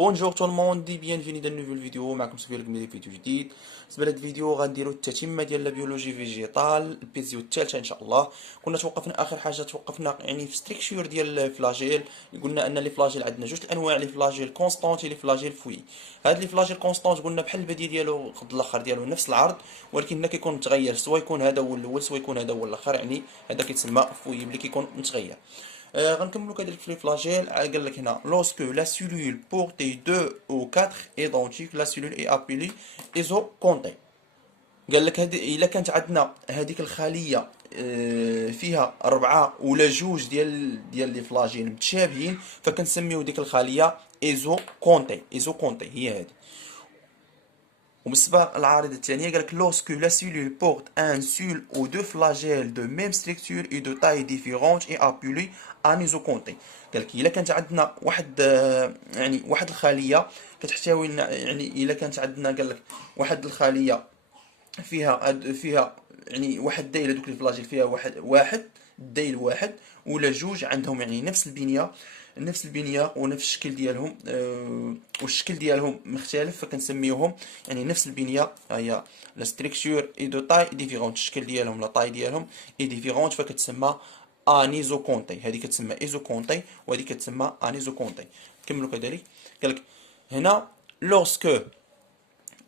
بونجور تو الموند بيانفيني دال نوفيل فيديو. معكم سفير القميري في فيديو جديد. بالنسبه لهاد الفيديو غنديرو التتمه ديال لا بيولوجي فيجيتال الفيزيو الثالثه ان شاء الله. كنا توقفنا اخر حاجه يعني في ستركشور ديال الفلاجيل. قلنا ان لي فلاجيل عندنا جوج الانواع، لي فلاجيل كونستانت لي فلاجيل فوي. هاد لي فلاجيل كونستانت قلنا بحال البدي ديالو خد الاخر ديالو نفس العرض، ولكن هنا كيكون متغير، سوا يكون هذا هو الاول سوا يكون هذا هو الاخر، يعني هذا كيتسمى فوي ملي كيكون متغير. غنكملو كذلك في الفلاجيل. قال لك هنا lorsque la cellule portée 2 ou 4 identique la cellule est appelée isocontée. قال لك الا كانت عندنا هذيك الخليه فيها 4 ولا جوج ديال لي فلاجيل متشابهين فكنسميو ديك الخليه ايزوكونتي هي هذه. وبالنسبه للعارضه الثانيه قال لك lorsque la cellule porte un seul ou deux flagelles de même structure et de taille différente est appelée انيزوكونتي. قال لك الا كانت عندنا واحد الخليه كتحتوي، يعني الا كانت عندنا قال لك واحد الخليه فيها يعني واحد الدايره، دوك الفلاجيل فيها واحد الدايل واحد ولا جوج عندهم يعني نفس البنيه ونفس الشكل ديالهم، والشكل ديالهم مختلف فكنسميوهم يعني نفس البنيه. هي لا ستركتور اي دو تاي ديفيرونت، الشكل ديالهم لا تاي ديالهم اي ديفيرونت فكتسمى انيزوكونتي. هذه كتسمى ايزوكونتي وهذه كتسمى انيزوكونتي. كملوا كذلك. قال لك هنا lorsque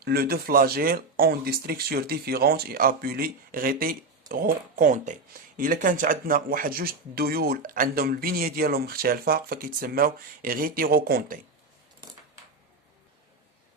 les deux flagelles ont des structures différentes et appelées rétérocontées. الا كانت عندنا واحد جوج ديول عندهم البنيه ديالهم مختلفه فكيتسماو rétérocontées.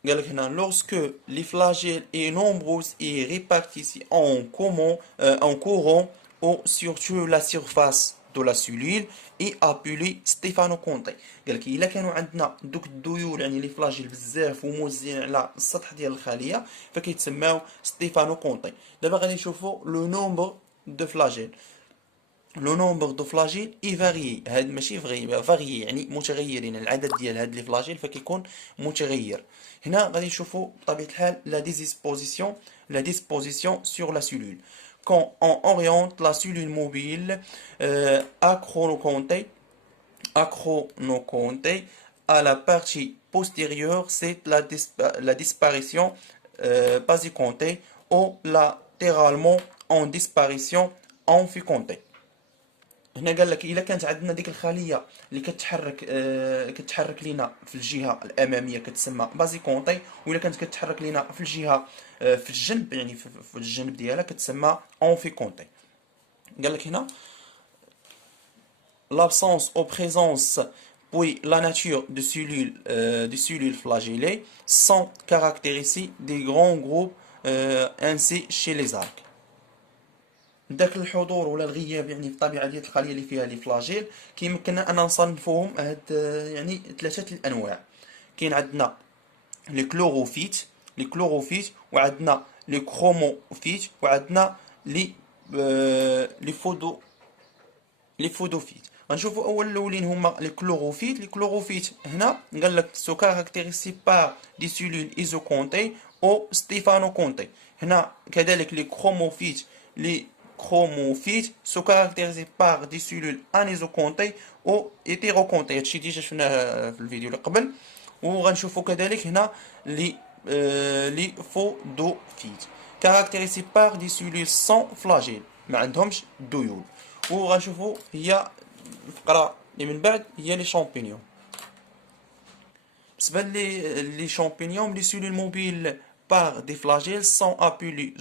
قال لك هنا lorsque les flagelles est nombreuse et répartis en courant ou surtout la surface de la cellule est appelée stéphanocontée. قال لك الا كانوا عندنا دوك الديول يعني لي فلاجيل بزاف وموزعين على السطح ديال الخليه فكيتسماو ستيفانوكونتي. دابا غادي نشوفوا لو نومبر دو فلاجيل. لو نومبر دو فلاجيل اي فاريي، هاد ماشي فاريي يعني متغيرين، العدد ديال هاد لي فلاجيل فكيكون متغير. هنا غادي نشوفوا بطبيعه الحال لا ديسبوزيسيون sur la cellule. Quand on oriente la cellule mobile achronocontée à la partie postérieure, c'est la disparition basicontée ou latéralement en disparition amficontée. هنا قال لك الا كانت عندنا ديك الخليه اللي كتحرك لينا في الجهه الاماميه كتسمى بازيكونتي، والا كانت كتحرك لينا في الجهه في الجنب يعني في الجنب ديالها كتسمى اونفيكونتي. قال لك هنا l'absence ou présence puis la nature de cellules flagellées sont caractéristiques des grands groupes ainsi chez les algues. داك الحضور ولا الغياب يعني في الطبيعه ديال الخليه اللي فيها لي فلاجيل كيمكننا ان نصنفوهم هاد يعني ثلاثه الانواع. كاين عندنا لي كلوروفيت وعندنا لي كروموفيت وعندنا لي فودوفيت. غنشوفوا اول الاولين هما لي كلوروفيت. هنا قال لك سو كاركتيريسي بار دي سيلول ايزوكونتي او ستيفانوكونتي. هنا كذلك لي كروموفيت سو كاركتيريزي بار دي سيلول انيزوكونتي او هيتيروكونتي. هادشي ديجا شفناه في الفيديو اللي قبل. وغنشوفوا كذلك هنا لي فودوفيت كاركتيريزي بار دي سيلول سون فلاجيل، ما عندهمش ديول. وغنشوفوا هي الفقره اللي من بعد هي لي شامبينيون. بالنسبه لي شامبينيون لي سيلول موبيل par des flagelles sont appelés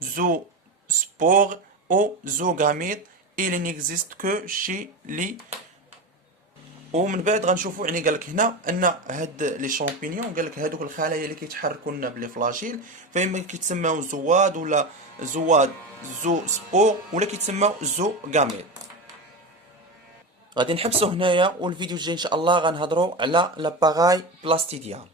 zoospores ou zoogametes. Il n'existe que chez les. ومن بعد غنشوفوا يعني قال لك هنا ان هاد لي شامبينيون قال لك هادوك الخلايا اللي كيتحركوا لنا بلي فلاجيل فاما كيتسماو زواد ولا زو سبور ولا كيتسماو زوغاميت. غادي نحبسوا هنايا، والفيديو الجاي ان شاء الله غنهضروا على لاباغاي بلاستيديال.